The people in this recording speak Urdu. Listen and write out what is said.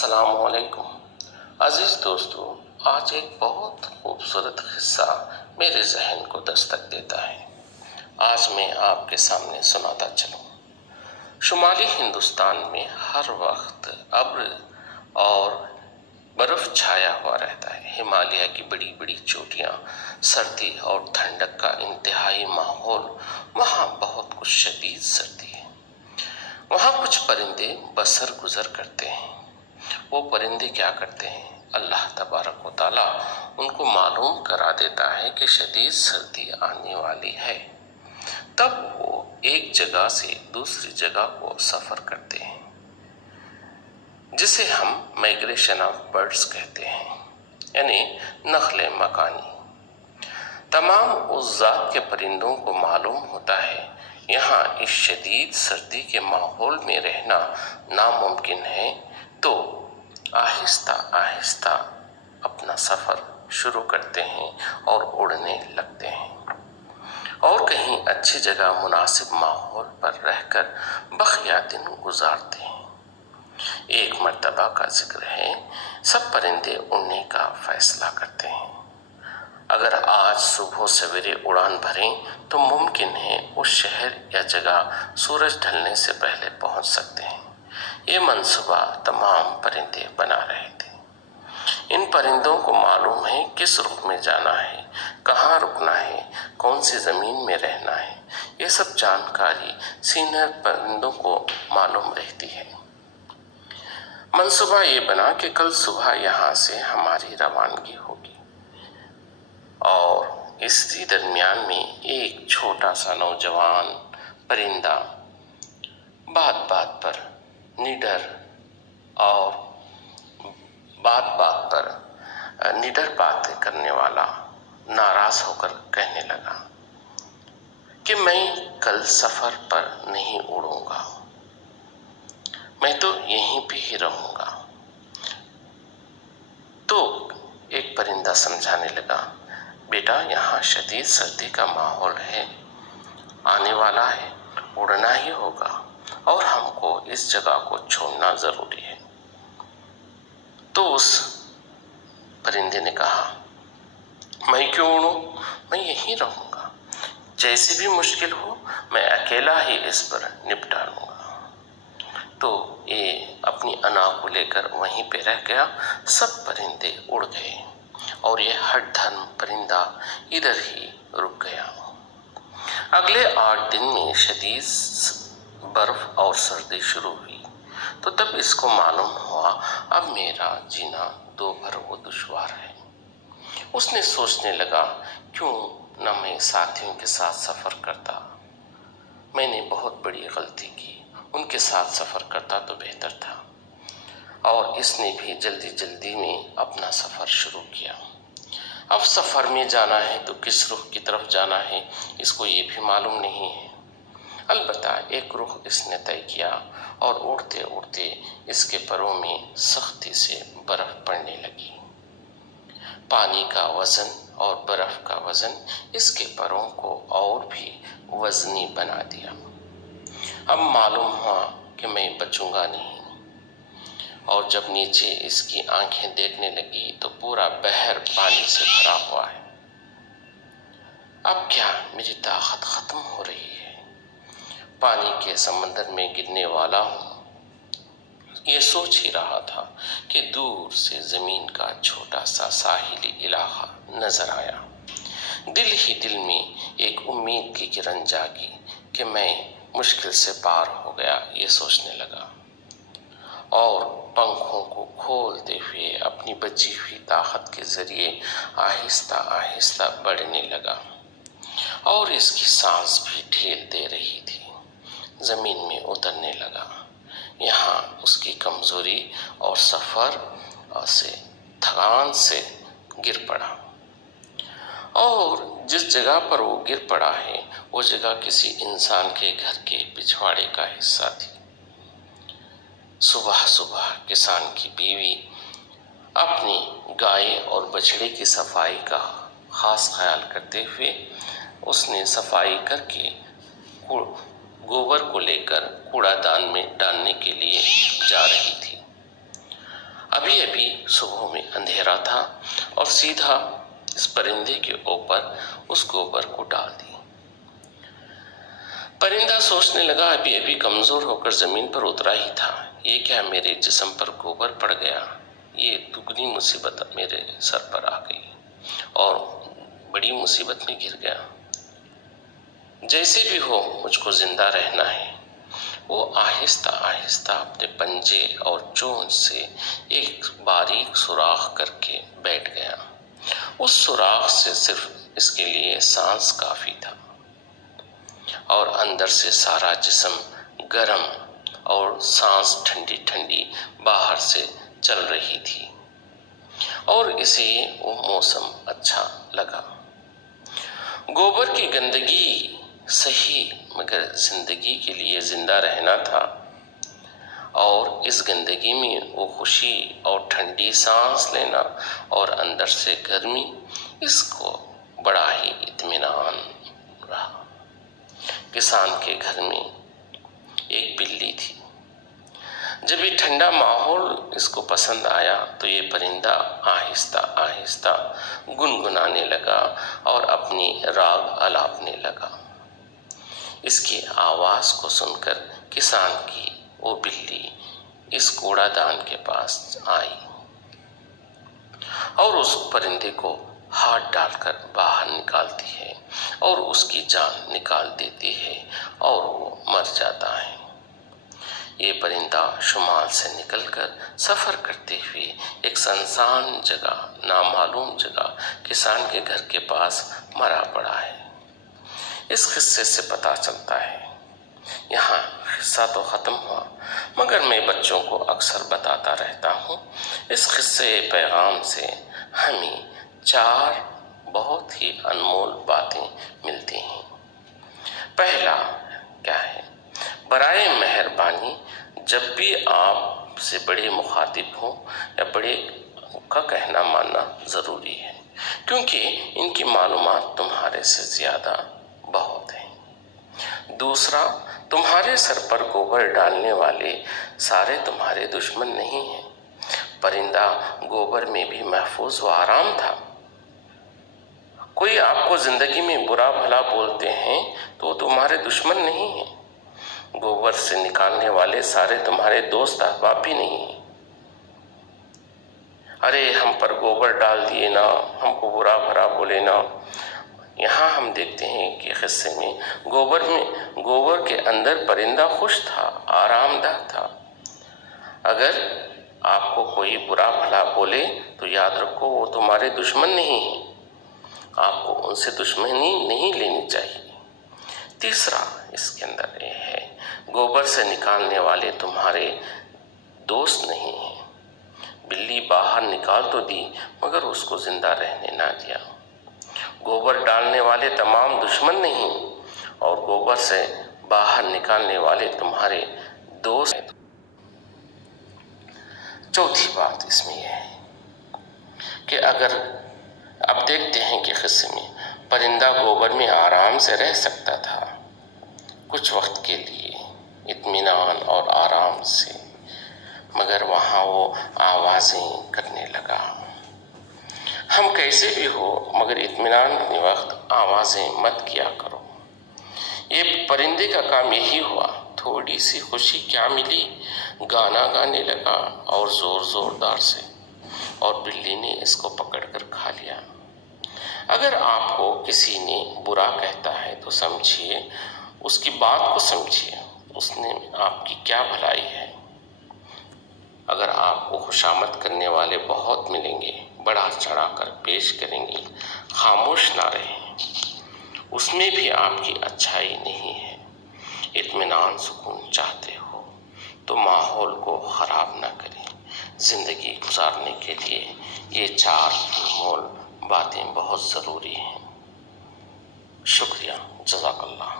السلام علیکم عزیز دوستو، آج ایک بہت خوبصورت قصہ میرے ذہن کو دستک دیتا ہے۔ آج میں آپ کے سامنے سناتا چلوں۔ شمالی ہندوستان میں ہر وقت ابر اور برف چھایا ہوا رہتا ہے۔ ہمالیہ کی بڑی بڑی چوٹیاں، سردی اور ٹھنڈک کا انتہائی ماحول، وہاں بہت کچھ شدید سردی ہے۔ وہاں کچھ پرندے بسر گزر کرتے ہیں۔ وہ پرندے کیا کرتے ہیں؟ اللہ تبارک و تعالیٰ ان کو معلوم کرا دیتا ہے کہ شدید سردی آنے والی ہے۔ تب وہ ایک جگہ سے دوسری جگہ کو سفر کرتے ہیں، جسے ہم مائگریشن آف برڈز کہتے ہیں، یعنی نقل مکانی۔ تمام اس ذات کے پرندوں کو معلوم ہوتا ہے یہاں اس شدید سردی کے ماحول میں رہنا ناممکن ہے، تو آہستہ آہستہ اپنا سفر شروع کرتے ہیں اور اڑنے لگتے ہیں اور کہیں اچھی جگہ مناسب ماحول پر رہ کر بقیہ دن گزارتے ہیں۔ ایک مرتبہ کا ذکر ہے، سب پرندے اڑنے کا فیصلہ کرتے ہیں۔ اگر آج صبح سویرے اڑان بھریں تو ممکن ہے اس شہر یا جگہ سورج ڈھلنے سے پہلے پہنچ سکتے ہیں۔ یہ منصوبہ تمام پرندے بنا رہے تھے۔ ان پرندوں کو معلوم ہے کس رخ میں جانا ہے، کہاں رکنا ہے، کون سی زمین میں رہنا ہے۔ یہ سب جانکاری سینئر پرندوں کو معلوم رہتی ہے۔ منصوبہ یہ بنا کہ کل صبح یہاں سے ہماری روانگی ہوگی، اور اسی درمیان میں ایک چھوٹا سا نوجوان پرندہ بات بات پر نڈر اور نڈر باتیں کرنے والا ناراض ہو کر کہنے لگا کہ میں کل سفر پر نہیں اڑوں گا، میں تو یہیں پہ ہی رہوں گا۔ تو ایک پرندہ سمجھانے لگا، بیٹا یہاں شدید سردی کا ماحول ہے، آنے والا ہے، اڑنا ہی ہوگا اور ہم کو اس جگہ کو چھوڑنا ضروری ہے۔ تو اس پرندے نے کہا، میں کیوں اڑوں، میں یہیں رہوں گا، جیسی بھی مشکل ہو میں اکیلا ہی اس پر نپٹا لوں گا۔ تو یہ اپنی انا کو لے کر وہیں پہ رہ گیا۔ سب پرندے اڑ گئے اور یہ ہٹ دھرم پرندہ ادھر ہی رک گیا۔ اگلے 8 دن میں شدید برف اور سردی شروع ہوئی، تو تب اس کو معلوم ہوا اب میرا جینا دو بھر دشوار ہے۔ اس نے سوچنے لگا، کیوں نہ میں ساتھیوں کے ساتھ سفر کرتا، میں نے بہت بڑی غلطی کی، ان کے ساتھ سفر کرتا تو بہتر تھا۔ اور اس نے بھی جلدی جلدی میں اپنا سفر شروع کیا۔ اب سفر میں جانا ہے تو کس رخ کی طرف جانا ہے اس کو یہ بھی معلوم نہیں ہے۔ البتہ ایک رخ اس نے طے کیا اور اڑتے اڑتے اس کے پروں میں سختی سے برف پڑنے لگی۔ پانی کا وزن اور برف کا وزن اس کے پروں کو اور بھی وزنی بنا دیا۔ اب معلوم ہوا کہ میں بچوں گا نہیں، اور جب نیچے اس کی آنکھیں دیکھنے لگی تو پورا بحر پانی سے بھرا ہوا ہے۔ اب کیا میری طاقت ختم ہو رہی ہے، پانی کے سمندر میں گرنے والا ہوں۔ یہ سوچ ہی رہا تھا کہ دور سے زمین کا چھوٹا سا ساحلی علاقہ نظر آیا۔ دل ہی دل میں ایک امید کی کرن جاگی کہ میں مشکل سے پار ہو گیا، یہ سوچنے لگا، اور پنکھوں کو کھولتے ہوئے اپنی بچی ہوئی طاقت کے ذریعے آہستہ آہستہ بڑھنے لگا، اور اس کی سانس بھی ڈھیل دے رہی تھی۔ زمین میں اترنے لگا۔ یہاں اس کی کمزوری اور سفر سے تھکان سے گر پڑا، اور جس جگہ پر وہ گر پڑا ہے وہ جگہ کسی انسان کے گھر کے پچھواڑے کا حصہ تھی۔ صبح صبح کسان کی بیوی اپنی گائے اور بچھڑے کی صفائی کا خاص خیال کرتے ہوئے اس نے صفائی کر کے گوبر کو لے کر کوڑا دان میں ڈالنے کے لیے جا رہی تھی۔ ابھی ابھی صبح میں اندھیرا تھا اور سیدھا اس پرندے کے اوپر اس گوبر کو ڈال دی۔ پرندہ سوچنے لگا ابھی ابھی کمزور ہو کر زمین پر اترا ہی تھا، یہ کیا میرے جسم پر گوبر پڑ گیا، یہ دگنی مصیبت میرے سر پر آ گئی اور بڑی مصیبت میں گر گیا۔ جیسے بھی ہو مجھ کو زندہ رہنا ہے۔ وہ آہستہ آہستہ اپنے پنجے اور چونچ سے ایک باریک سوراخ کر کے بیٹھ گیا۔ اس سوراخ سے صرف اس کے لیے سانس کافی تھا اور اندر سے سارا جسم گرم اور سانس ٹھنڈی ٹھنڈی باہر سے چل رہی تھی اور اسے وہ موسم اچھا لگا۔ گوبر کی گندگی صحیح مگر زندگی کے لیے زندہ رہنا تھا، اور اس گندگی میں وہ خوشی اور ٹھنڈی سانس لینا اور اندر سے گرمی، اس کو بڑا ہی اطمینان رہا۔ کسان کے گھر میں ایک بلی تھی۔ جب یہ ٹھنڈا ماحول اس کو پسند آیا تو یہ پرندہ آہستہ آہستہ گنگنانے لگا اور اپنی راگ الاپنے لگا۔ اس کی آواز کو سن کر کسان کی وہ بلی اس کوڑا دان کے پاس آئی اور اس پرندے کو ہاتھ ڈال کر باہر نکالتی ہے اور اس کی جان نکال دیتی ہے اور وہ مر جاتا ہے۔ یہ پرندہ شمال سے نکل کر سفر کرتے ہوئے ایک سنسان جگہ، نامعلوم جگہ کسان کے گھر کے پاس مرا پڑا ہے۔ اس قصے سے پتہ چلتا ہے، یہاں قصہ تو ختم ہوا مگر میں بچوں کو اکثر بتاتا رہتا ہوں، اس قصے پیغام سے ہمیں 4 بہت ہی انمول باتیں ملتی ہیں۔ پہلا کیا ہے؟ برائے مہربانی جب بھی آپ سے بڑے مخاطب ہوں یا بڑے کا کہنا ماننا ضروری ہے، کیونکہ ان کی معلومات تمہارے سے زیادہ بہت ہیں۔ دوسرا، تمہارے سر پر گوبر ڈالنے والے سارے تمہارے دشمن نہیں ہیں۔ پرندہ گوبر میں بھی محفوظ و آرام تھا۔ کوئی آپ کو زندگی میں برا بھلا بولتے ہیں تو وہ تمہارے دشمن نہیں ہیں۔ گوبر سے نکالنے والے سارے تمہارے دوست احباب بھی نہیں ہیں۔ ارے ہم پر گوبر ڈال دیے نا، ہم کو برا بھلا بولے نا۔ یہاں ہم دیکھتے ہیں کہ قصے میں گوبر کے اندر پرندہ خوش تھا، آرام دہ تھا۔ اگر آپ کو کوئی برا بھلا بولے تو یاد رکھو وہ تمہارے دشمن نہیں ہیں، آپ کو ان سے دشمنی نہیں لینی چاہیے۔ تیسرا اس کے اندر یہ ہے، گوبر سے نکالنے والے تمہارے دوست نہیں ہیں۔ بلی باہر نکال تو دی مگر اس کو زندہ رہنے نہ دیا۔ گوبر ڈالنے والے تمام دشمن نہیں اور گوبر سے باہر نکالنے والے تمہارے دوست ہیں۔ چوتھی بات اس میں یہ ہے کہ اگر اب دیکھتے ہیں کہ قصے میں پرندہ گوبر میں آرام سے رہ سکتا تھا کچھ وقت کے لیے، اطمینان اور آرام سے، مگر وہاں وہ آوازیں کرنے لگا۔ ہم کیسے بھی ہو مگر اطمینان کے وقت آوازیں مت کیا کرو۔ یہ پرندے کا کام یہی ہوا، تھوڑی سی خوشی کیا ملی، گانا گانے لگا اور زوردار سے، اور بلی نے اس کو پکڑ کر کھا لیا۔ اگر آپ کو کسی نے برا کہتا ہے تو سمجھیے، اس کی بات کو سمجھیے، اس نے آپ کی کیا بھلائی ہے۔ اگر آپ کو خوشامد کرنے والے بہت ملیں گے، بڑھا چڑھا کر پیش کریں گے، خاموش نہ رہیں، اس میں بھی آپ کی اچھائی نہیں ہے۔ اطمینان سکون چاہتے ہو تو ماحول کو خراب نہ کریں۔ زندگی گزارنے کے لیے یہ 4 انمول باتیں بہت ضروری ہیں۔ شکریہ، جزاک اللہ۔